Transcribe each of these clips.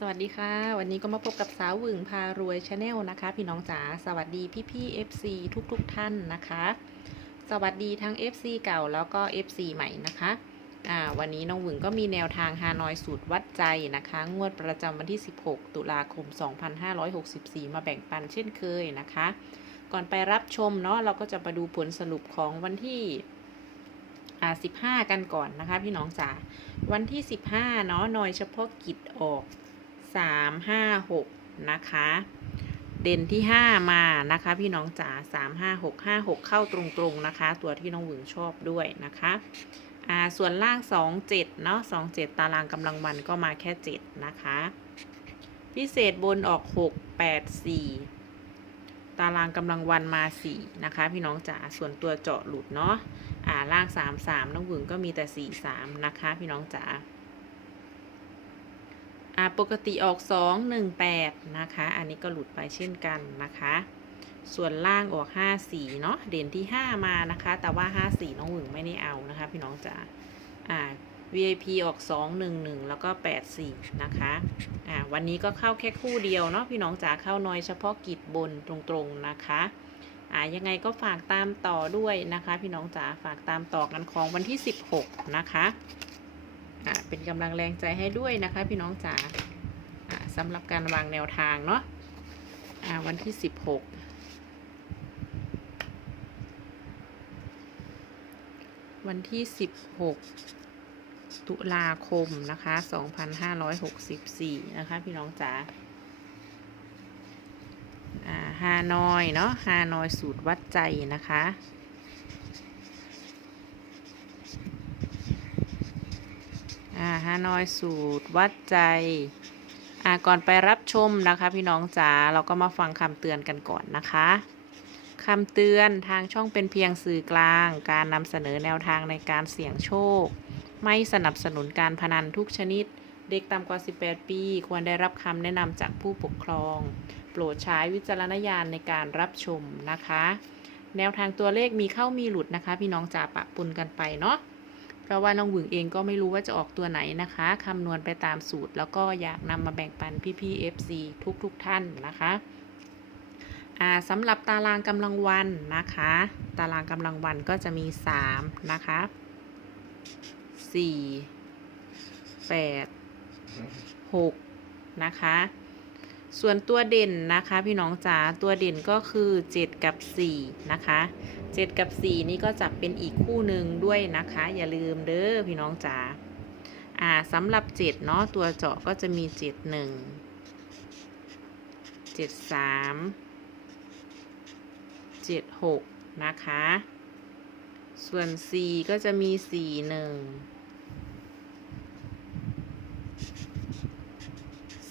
สวัสดีค่ะ วันนี้ก็มาพบกับสาวหวึงพารวยชาแนลนะคะ พี่น้องจ๋าสวัสดีพี่พี่ๆ FC ทุกทุกๆท่านนะคะ สวัสดีทั้ง FC เก่าแล้วก็ FC ใหม่นะคะอ่าวันนี้น้องหวึงก็มีแนวทางฮานอยสูตรวัดใจนะคะ งวดประจำวันที่ 16 ตุลาคม 2564 มาแบ่งปันเช่นเคยนะคะ ก่อนไปรับชมเนาะเราก็จะมาดูผลสรุปของวันที่อ่า15 กันก่อนนะคะ พี่น้องจ๋าวันที่ 15เนาะนอยเฉพาะกิจออก สามห้าหกนะคะ เด่นที่ห้ามานะคะ พี่น้องจ๋าสามห้าหกห้าหกเข้าตรงๆนะคะ ตัวที่น้องหวึงชอบด้วยนะคะอ่าส่วนล่างสองเจ็ดเนาะสองเจ็ดตารางกำลังวันก็มาแค่เจ็ดนะคะ พิเศษบนออกหกแปดสี่ตารางกำลังวันมาสี่นะคะ พี่น้องจ๋าส่วนตัวเจาะหลุดเนาะอ่าล่างสามสามน้องหวึงก็มีแต่สี่สามนะคะ พี่น้องจ๋า อ่าปกติออก 2 1 8 นะคะ อันนี้ก็หลุดไปเช่นกันนะคะ ส่วนล่างออก 5 4 เนาะเด่นที่ 5 มานะคะ แต่ว่า 5 4 น้องหวึงไม่ได้เอานะคะ พี่น้องจ๋าอ่า VIP ออก 2 1 1 แล้วก็ 8 4 นะคะอ่าวันนี้ก็เข้าแค่คู่เดียวเนาะพี่น้องจ๋าเข้าน้อยเฉพาะกิจบนตรงๆนะคะอ่ายังไงก็ฝากตามต่อด้วยนะคะ พี่น้องจ๋าฝากตามต่อกันของวันที่ 16 นะคะ อ่าเป็นกำลังแรงใจให้ด้วยนะคะ พี่น้องจ๋าอ่าสำหรับการวางแนวทางเนาะอ่าวันที่16วันที่16ตุลาคมนะคะ2564นะคะพี่น้องจ๋าฮานอยเนาะฮานอยสูตรวัดใจนะคะ อ่าฮานอยสูตรวัดใจ อ่าก่อนไปรับชมนะคะ พี่น้องจ๋าเราก็มาฟังคำเตือนกันก่อนนะคะคำเตือนทางช่องเป็นเพียงสื่อกลาง การนำเสนอแนวทางในการเสี่ยงโชค ไม่สนับสนุนการพนันทุกชนิด เด็กต่ำกว่า 18 ปี ควรได้รับคำแนะนำจากผู้ปกครอง โปรดใช้วิจารณญาณในการรับชมนะคะ แนวทางตัวเลขมีเข้ามีหลุดนะคะ พี่น้องจ๋าปะปนกันไปเนาะ เพราะว่าน้องหวึงเองก็ไม่รู้ว่าจะออกตัวไหนนะคะคำนวณไปตามสูตร แล้วก็อยากนำมาแบ่งปันพี่ๆ FC ทุกๆทท่านนะคะสำหรับตารางกำลังวันนะคะ ตารางกำลังวันก็จะมี 3 นะคะ 4 8 6 นะคะ ส่วนตัวเด่นนะคะพี่น้องจ๋าตัวเด่นก็คือ 7 กับ 4 นะคะ 7 กับ 4 นี่ก็จับเป็นอีกคู่หนึ่งด้วยนะคะ อย่าลืมเด้อพี่น้องจ๋าอ่าสำหรับ 7 เนาะตัวเจาะก็จะมี 7 1 7 3 7 6 นะคะ ส่วน 4 ก็จะมี 4 1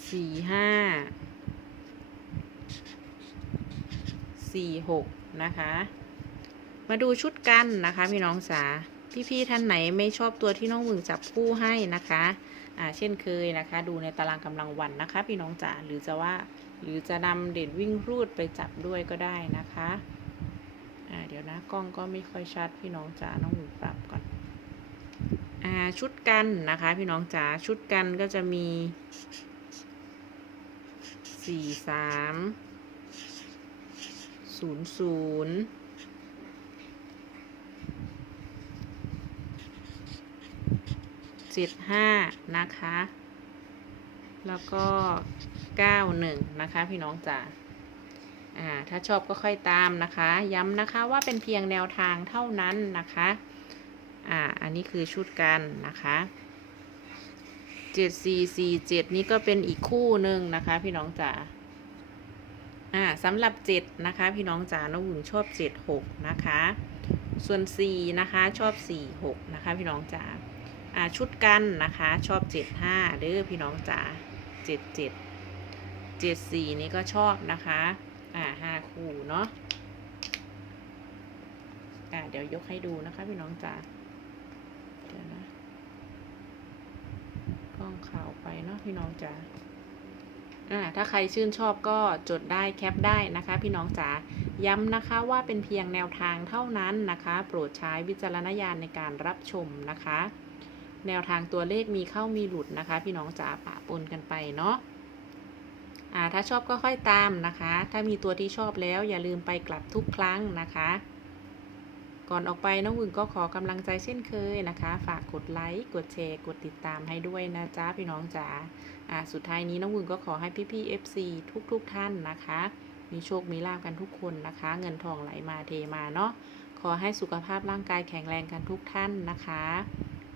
4 5 4 6นะคะ มาดูชุดกันนะคะพี่น้องจ๋าพี่ๆท่านไหนไม่ชอบตัวที่น้องหวึงจับคู่ให้นะคะอ่าเช่นเคยนะคะ ดูในตารางกำลังวันนะคะ พี่น้องจ๋าหรือจะว่า หรือจะนำเด่นวิ่งรูดไปจับด้วยก็ได้นะคะอ่าเดี๋ยวนะกล้องก็ไม่ค่อยชัดพี่น้องจ๋าน้องหวึงปรับก่อนอ่าชุดกันนะคะ พี่น้องจ๋าชุดกันก็จะมีสี่สามศูนย์ศูนย์ เจ็ดห้านะคะ แล้วก็เก้าหนึ่งนะคะ พี่น้องจ๋าอ่า ถ้าชอบก็ค่อยตามนะคะ ย้ำนะคะว่าเป็นเพียงแนวทางเท่านั้นนะคะ อ่า อันนี้คือชุดกันนะคะเจ็ดสี่สี่เจ็ดนี่ก็เป็นอีกคู่หนึ่งนะคะ พี่น้องจ๋า อ่าสำหรับเจ็ดนะคะ พี่น้องจ๋าน้องหวึงชอบเจ็ดหกนะคะ ส่วนสี่นะคะ ชอบสี่หกนะคะ พี่น้องจ๋า อ่าชุดกันนะคะ ชอบเจ็ดห้าเด้อพี่น้องจ๋าเจ็ดเจ็ดเจ็ดสี่นี่ก็ชอบนะคะ อ่าห้าคู่เนาะอ่าเดี๋ยวยกให้ดูนะคะพี่น้องจ๋าเดี๋ยวนะกล้องข่าวไปเนาะพี่น้องจ๋าถ้าใครชื่นชอบก็จดได้แคปได้นะคะ พี่น้องจ๋าย้ำนะคะว่าเป็นเพียงแนวทางเท่านั้นนะคะ โปรดใช้วิจารณญาณในการรับชมนะคะ แนวทางตัวเลขมีเข้ามีหลุดนะคะ พี่น้องจ๋าปะปนกันไปเนาะอ่าถ้าชอบก็ค่อยตามนะคะ ถ้ามีตัวที่ชอบแล้วอย่าลืมไปกลับทุกครั้งนะคะ ก่อนออกไปน้องวึงก็ขอกำลังใจเช่นเคยนะคะ ฝากกดไลค์กดแชร์กดติดตามให้ด้วยนะจ๊ะพี่น้องจ๋าอ่าสุดท้ายนี้น้องวึงก็ขอให้พี่ๆ FC ทุกๆทท่านนะคะ มีโชคมีลาภกันทุกคนนะคะ เงินทองไหลมาเทมาเนาะขอให้สุขภาพร่างกายแข็งแรงกันทุกท่านนะคะ